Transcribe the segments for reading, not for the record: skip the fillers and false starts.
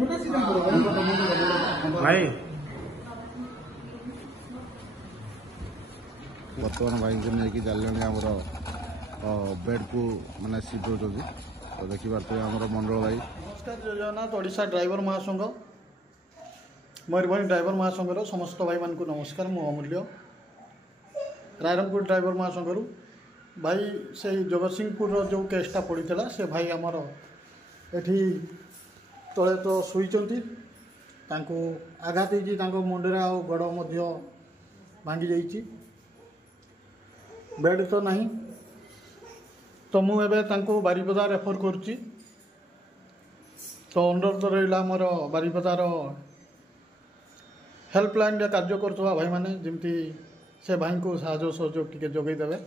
भाई बर्तमान भाई को लेकिन जाने आमर बेड को मैंने सिफ्ट होती तो देखिए आम मंडल भाई। नमस्कार, जगन्नाथ ओडिशा ड्राइवर महासंघ मयूरभंज ड्राइवर महासंघर समस्त भाई मान को नमस्कार। मु अमूल्य रायरंगपुर ड्राइवर महासंघ भाई से जगतसिंहपुर जो केसटा पड़ा से भाई आमर एठी तले तो शुईचंती आघात हो मुंडे आ गड़ भांगी जाइए बेड तो नहीं तो मुझे बारिपदा रेफर करुच्ची तो अंडर तो रहा मोर बारिपदार हेल्पलाइन कार्य करुवा भाई मैंने जमती से भाई को साहय सहयोग टी जोगेदेवे।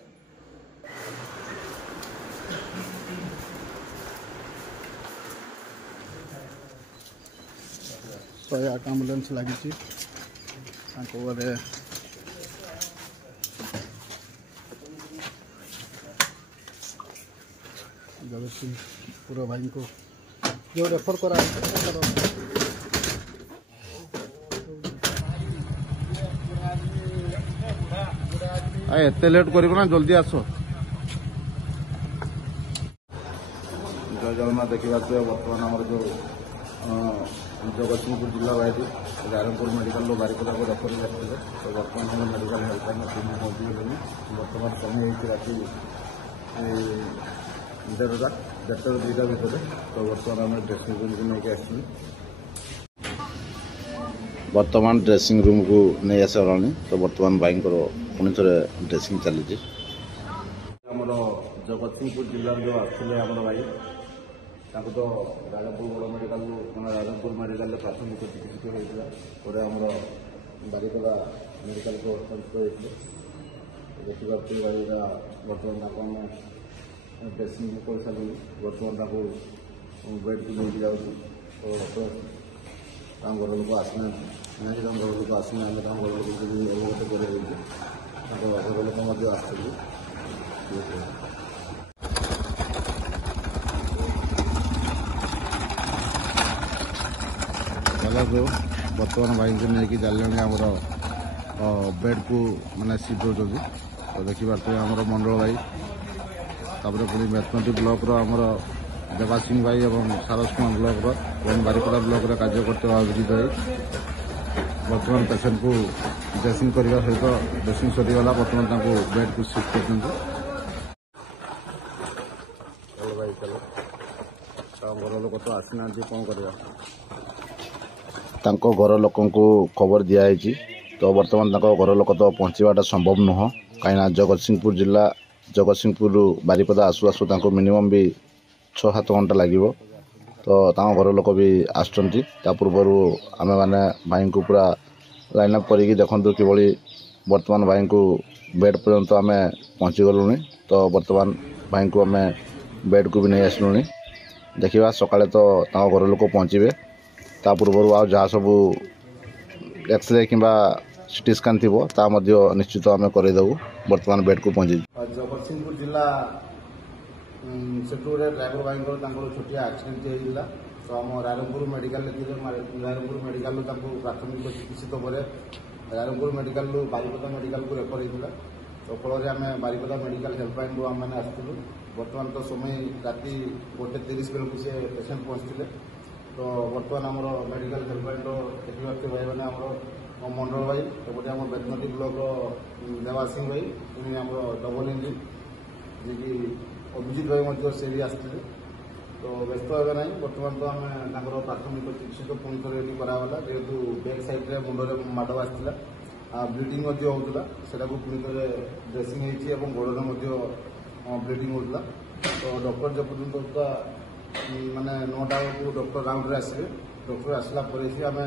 108 आम्बुलेंस लगी जगतसिंहपुर भाई को जो रेफर करा एत लेट कर जल्दी आस। जय जगन्नाथ देखा बर्तमान आम जो जगतसिंहपुर जिला भाई रायरंगपुर मेडिकल बारिपदा को रेफर करते तो बर्तमान हम मेडिकल हेल्पलाइन टीम पहुँची गले। बर्तमान समय राति 1:30 2टा भितर तो बर्तमान आम ड्रेसिंग रूम को लेकिन आस बर्तमान ड्रेसिंग रूम को नहीं आसला तो बर्तमान भाई पुणी थे ड्रेसिंग चली आमर जगतसिंहपुर जिलार जो आसते आम भाई तो रायरंगपुर बड़ मेडिकल मैं रायरंगपुर मेडिकल प्राथमिक चिकित्सा होता पर आम बारिपदा मेडिकल को ट्रांसफर होते देखा भाई बर्तमान आम ड्रेसिंग कर सारे बर्तमान बेड को लेके जाऊँ तो घर लोक आसना घर लोक आसना घर लोक अवगत कर घर लोक आसो बर्तमान भाई को लेकिन जाने आमर बेड को मैंने सिफ्ट होती तो देखिए आमर मंडल भाई तापर पुणी बेतनटी ब्लॉक आमर देवासिंह भाई और सारस कुमार ब्लॉक और बारिपदा ब्लॉक कार्य करते अभिजित भाई बर्तमान पेसेंट को ड्रेसिंग करने सहित ड्रेसिंग सरीगला बर्तमान बेड को सिफ्ट कर घर लोक तो आसीना कौन कर घर लोक खबर दिखाई तो बर्तमान घर लोक तो पहुँचवाटा संभव नुह कहीं जगतसिंहपुर जिला जगतसिंहपुर बारिपदा आसु आसु मिनिमम भी 6-7 घंटा लगे तो घर लोक भी आसुँच पूर्वर आम मैंने भाई को पूरा लाइन अप करी देखूँ कि बर्तमान भाई को बेड पर्यंत आम पहुँची गलु तो बर्तमान भाई को आम बेड को भी नहीं आसलु देखा सकाଳେ तो घर लोक पहुँचे ता पूर्वर आ जहाँ सब एक्सरे कि सीटी स्कान थी निश्चित आम करदेबू बर्तमान बेड को पहुँची जगतसिंहपुर जिला से ड्राइवर भाई छोटिया एक्सीडेंट होता तो आम रायरंगपुर मेडिकल रायरंगपुर मेडिकल प्राथमिक चिकित्सित पर रायरंगपुर मेडिकल बारिपदा मेडिकल को रेफर होता तो फल आम बारिपदा मेडिकल हेल्पलाइन को आम मैंने आसलु बर्तमान तो समय राति 1:30 बेलू से पेसेंट पहुँचते तो बर्तमान आम मेडिकल हेल्पलाइन देखिए भाई मैंने आम मंडल भाई एपटे आम बेतनटी ब्लॉक देवासिंह भाई पुणी आम डबल इंजिन जी कि अभिजित भाई से भी आसते तो व्यस्त हे ना बर्तमान तो आम प्राथमिक चिकित्सित पुणी थे कराला जेहेतु बैक साइड्रे मुंडे माड़ आसाला ब्लीडिंग होता से पुणी थे ड्रेसिंग होती गोड़े ब्लीडिंग होता तो डॉक्टर जपर्यंत माने 9टा को डॉक्टर राउंड आसवे डॉक्टर आसला आम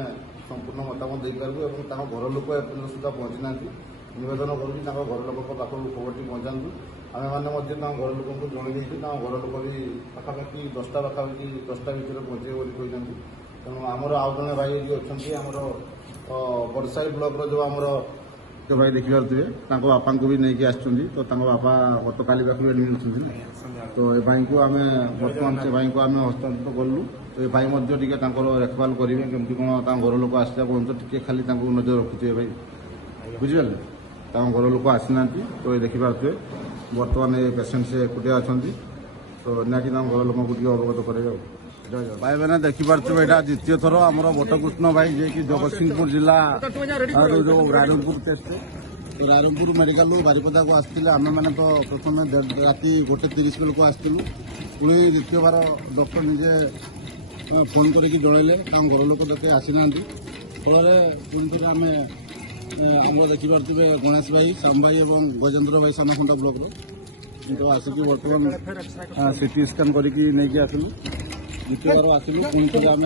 संपूर्ण मतामत देपारू और घर लोक एपर्यंत सुधा पहुँची ना नवेदन करूँ घर लोक पाखक खबरटी पहुँचातु आम मैंने घर लोक जन घर लोक भी पाखापाखि 10टा पाखापाखि 10टा भितर पहुँचे कहते तेणु आमर आउ जड़े भाई अच्छा आमर बड़साई ब्लॉक जो आमर भाई देखिपे बापा को भी नहीं आस तो बापा गत काली पाखु एडमिट तो ये भाई को आम बर्तमान से भाई को आम हस्तांतर कलु ए भाई मध्य टिके तांकर देखभाल करेंगे केमती कौन घर लोक आसला पର୍ଯ୍यंत टिके खाली नजर रखुथे भाई बुझिपारे घर लोक आसीना तो ये देखिपे बर्तमान ये पेसेंट से एकुटिया अच्छा तो निहाती घर लोक अवगत करेंगे भाई मैंने देखिपे यहाँ द्वितीय थर आम बटकृष्ण भाई जे कि जगतसिंहपुर जिला जो रायरंगपुर टेस्ट तो रायरंगपुर मेडिकल बारिपदा को आसते आम मैंने तो प्रथम राति 1:30 बेलू आसलु पुणी द्वितीय बार डॉक्टर निजे फोन करके जनइले घर लोक तक आसीना फल पुणी थे आम देखिपे गणेश भाई श्याम भाई और गजेन्द्र भाई सानखंडा ब्लॉक तो आसिक बर्तमान सीटी स्कान करके नहीं आसलु द्वितीय बार आसलु पुणी थे आम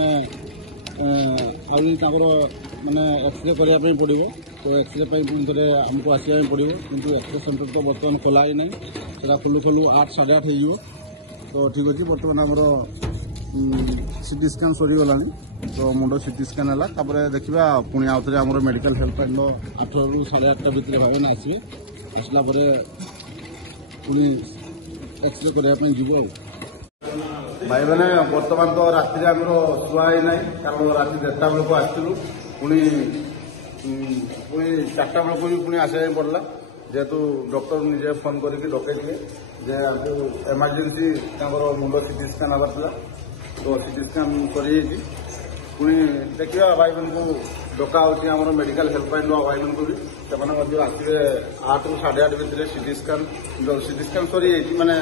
माने एक्सरे करने पड़ो तो एक्सरे पुणी थे आमको आसवाई पड़ो कि एक्सरे सेंटर तो बर्तमान खोला ही नहीं से खोलू खोलू 8 8:30 हो तो ठीक अच्छे बर्तमान आमर सीटी स्कान सरीगला तो मुंड सीटी स्कान है देखा पुणी आउ थे आम मेडिकल हेल्पलाइन 8 ରୁ 8:30 भितर भाई आसवे आसला पुणी एक्सरे करने जीव भाई मैंने बर्तमान तो राति आम शुआ ही ना कारण राति 1:30 बेलू आसलु पुणी 4टा बेलू भी पुणी आसवाई पड़ा जेहेतु डॉक्टर निजे फोन करके डकई जे आपको एमरजेंसी मुंड सीटी स्कान हबार था तो सीटी स्कान सरी पुणी देखा भाई मान को डका होम मेडिकल हेल्पलाइन भाई मान को भी से आसवे 8 ରୁ 8:30 भितर सीटी स्कान सरी माने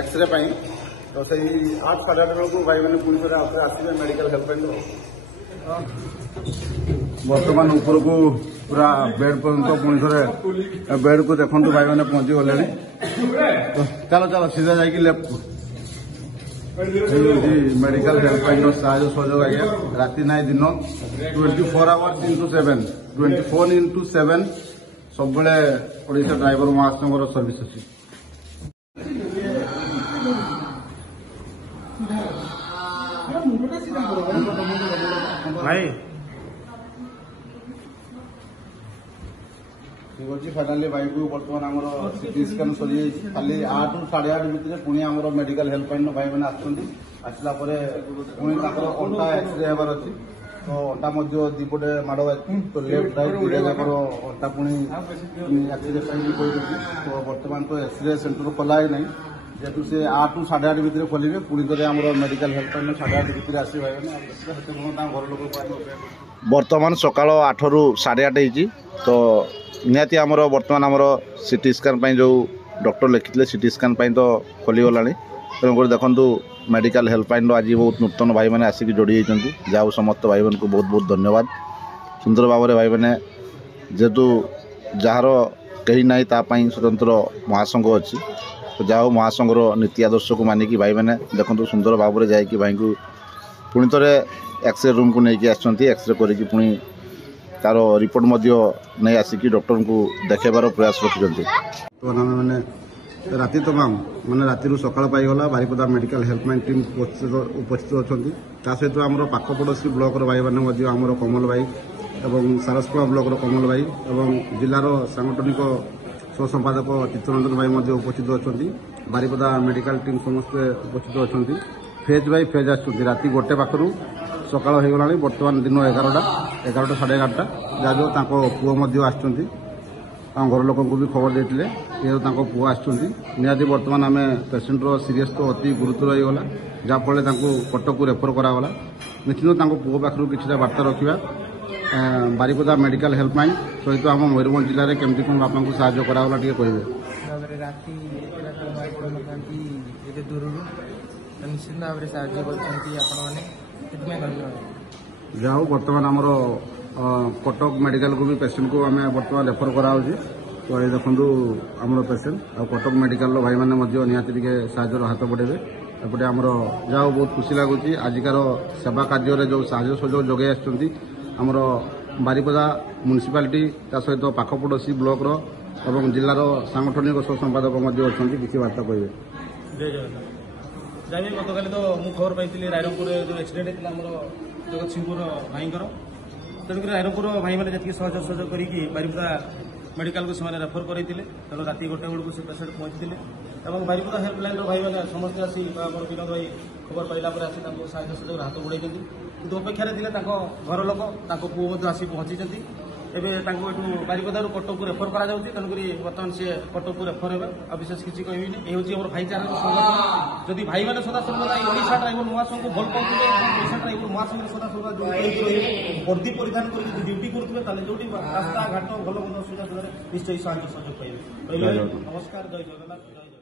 एक्सरे तो से 8 8:30 बेलू भाई मैंने पुणी थे आसवे मेडिकल हेल्पलाइन बर्तमान ऊपर को पूरा बेड पर्यंत पुणी थे बेड को देखो भाई मैंने पहुंची गले चलो चलो सीधा जाकि लेफ्ट मेडिकल हेल्पलाइन साहय सहयोग आज्ञा राति ना दिन 24 आवर्स into 7 24 into 7 सब ओडिशा ड्राइवर महासंघर सर्विस अच्छी भाई ठीक अच्छे फाइनाली भाई को बर्तमान आम सीटी स्कान सरी खाली 8 ରୁ 8:30 भितर पुणी आम मेडिकल हेल्पलाइन भाई मैंने आसला पुणी अंटा एक्सरे हबार अच्छी तो अंटा दीपटे माड़ तो लेफ्ट राइट दुटा जाक अंटा पुणी एक्सरे तो बर्तमान तो एक्सरे सेंटर खोला ही ना जेहतु से 8 ରୁ 8:30 भितर खोलिए पुणी थे आम मेडिकल हेल्पलाइन 8:30 भितर आस भाई घर लोग बर्तमान सकाल 8 ରୁ 8:30 तो निहाती आमर बर्तमान आमर सीटी स्कान जो डॉक्टर लिखिते सीटी स्कान तो खोलीगला तेणुक देखु मेडिकल हेल्पलाइन आज बहुत नूतन भाई मैंने आसिक जोड़ी होती जाओ समस्त भाई को बहुत बहुत धन्यवाद सुंदर भाव भाई मैंने जेहेतु जार कहीं ना स्वतंत्र महासंघ अच्छी तो जाओ महासंघर नीति आदर्श को मानिकी भाई मैंने देखो सुंदर भाव में जाकि भाई को पुणी थे एक्सरे रूम को लेकिन एक्सरे करके पुणी तार रिपोर्ट नहीं आसिकी डॉक्टर को देखेबार प्रयास रखिंट तो आम मैंने राति तमाम मैंने राति सकाल पाईगला बारिपदा मेडिकल हेल्पलाइन टीम उपस्थित अच्छा सहित आम पाख पड़ोसी ब्लॉक भाई मैंने आमर कमल भाई और सारसपड़ा ब्लॉक कमल भाई और जिलार सांगठनिक सह संपादक चित्तरंजन भाई उपस्थित अच्छा बारिपदा मेडिकल टीम समस्ते उपस्थित अच्छा फेज बाय फेज आती 1 पाखु सकाल हो गला बर्तमान दिन 11टा 11:30 जहाँ पुओ आसुँच घर लोक भी खबर देते ये पुओ आसुँच बर्तमान आम पेसेंटर सीरीयस तो अति गुरुतर होगा जहाँफल कटक को रेफर करागला निश्चित पुओ पाखु कि बार्ता रखा बारिपदा मेडिकल हेल्पलाइन सहित आम मयूरभंज जिले में केमती कौन बापा को साहय करागला टे कहे दूर निश्चित भाव में साहय जाओ बर्तमान आमर कटक मेडिकल को भी पेसेंट को आम बर्तमान रेफर कराऊँ तो ये देखो आमर पेसेंट आ कटक मेडिकल भाई मैंने निहाती साहय हाथ बढ़ेबे एपटे आमर जाओ बहुत खुशी लगुच आजिकार सेवा कार्य जो साहय सहयोग जगै आमर बारिपदा म्युनिसिपालिटी सहित पाख पड़ोसी ब्लॉक और जिलार सांगठनिक सह संपादक अच्छा किसी बार्ता कहे जय जगन्नाथ जानी गतकाली तो मुझे खबर पाई रायरंगपुर जो एक्सीडेंट होता जगतसिंहपुर भाई तेणुक रायरंगपुर भाई मैंने जी सहयोग करके बारिपदा मेडिकल को रेफर करते राति 1 बेलू से पेसेंट पहुंची এবং ବାରିପଦା ହେଲ୍ପଲାଇନ୍ର ଭାଇମାନେ ସମସ୍ତେ ଆସି ବା ଆମର ବିନୋଦ ଭାଇ ଖବର ପାଇଲା ପରେ ଆସି ତାଙ୍କୁ ସାହାଯ୍ୟ ସୁଯୋଗରେ ହାତ ବଢ଼େଇଛନ୍ତି। କିନ୍ତୁ ଅପେକ୍ଷାରେ ଥିଲେ ତାଙ୍କ ଘର ଲୋକ, ତାଙ୍କ ପୁଅ ମଧ୍ୟ ଆସି ପହଞ୍ଚିଛନ୍ତି। ଏବେ ତାଙ୍କୁ ଏଠୁ ବାରିପଦାରୁ କଟକକୁ ରେଫର କରାଯାଉଛି। ତେଣୁକରି ବର୍ତ୍ତମାନ ସେ କଟକକୁ ରେଫର ହେବେ। ଆଉ ବିଶେଷ କିଛି କହିବିନି। ଏ ହେଉଛି ଆମର ଭାଇଚାରାର ସଂଗଠନ। ଯଦି ଭାଇମାନେ ସଦାସର୍ବଦା ଏଇ ଓଡ଼ିଶା ଟ୍ରାଇବାଲ ମହାସଂଘକୁ ଭଲ ପାଉଥିବେ ଏବଂ ଓଡ଼ିଶା ଟ୍ରାଇବାଲ ମହାସଂଘରେ ସଦାସର୍ବଦା ଜଡ଼ିତ ରହିବେ, ବର୍ଦ୍ଦି ପରିଧାନ କରି ଯଦି ଡ୍ୟୁଟି କରୁଥିବେ, ତାହେଲେ ଯୋଉଠି ରାସ୍ତା ଘାଟ ଭଲ ମନ୍ଦ ଅସୁବିଧା ସୁବିଧାରେ ନିଶ୍ଚୟ ସାହାଯ୍ୟ ସହଯୋଗ ପାଇବେ। ନମସ୍କାର, ଜୟ ଜଗନ୍ନାଥ, ଜୟ ଜଗନ୍ନାଥ।